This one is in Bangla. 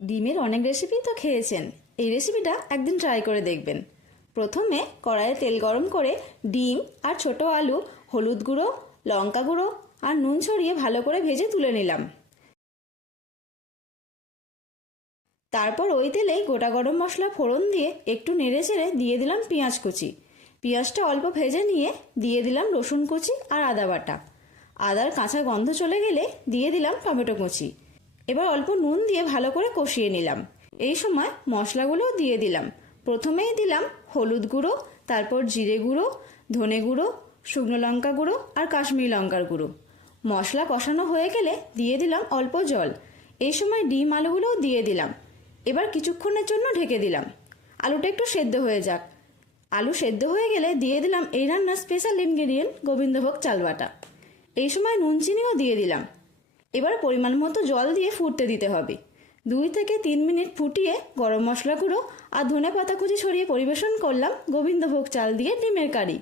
ডিমের অনেক রেসিপি তো খেয়েছেন, এই রেসিপিটা একদিন ট্রাই করে দেখবেন। প্রথমে কড়াইয়ে তেল গরম করে ডিম আর ছোট আলু হলুদ গুঁড়ো, লঙ্কা গুঁড়ো আর নুন ছড়িয়ে ভালো করে ভেজে তুলে নিলাম। তারপর ওই তেলেই গোটা গরম মশলা ফোড়ন দিয়ে একটু নেড়ে চেড়ে দিয়ে দিলাম পেঁয়াজ কুচি। পেঁয়াজটা অল্প ভেজে নিয়ে দিয়ে দিলাম রসুন কুচি আর আদা বাটা। আদার কাঁচা গন্ধ চলে গেলে দিয়ে দিলাম টমেটো কুচি। এবার অল্প নুন দিয়ে ভালো করে কষিয়ে নিলাম। এই সময় মশলাগুলোও দিয়ে দিলাম। প্রথমেই দিলাম হলুদ গুঁড়ো, তারপর জিরে গুঁড়ো, ধনে গুঁড়ো, শুকনো লঙ্কা গুঁড়ো আর কাশ্মীরি লঙ্কার গুঁড়ো। মশলা কষানো হয়ে গেলে দিয়ে দিলাম অল্প জল। এই সময় ডিম আলুগুলোও দিয়ে দিলাম। এবার কিছুক্ষণের জন্য ঢেকে দিলাম, আলুটা একটু সেদ্ধ হয়ে যাক। আলু সেদ্ধ হয়ে গেলে দিয়ে দিলাম এই রান্নার স্পেশাল ইনগ্রেডিয়েন্ট গোবিন্দভোগ চাল বাটা। এই সময় নুন চিনিও দিয়ে দিলাম। এবার পরিমাণ মতো জল দিয়ে ফুটতে দিতে হবে। 2 থেকে 3 মিনিট ফুটিয়ে গরম মশলা গুঁড়ো আর ধনে পাতা কুচি ছড়িয়ে পরিবেশন করলাম গোবিন্দভোগ চাল দিয়ে ডিমের কারি।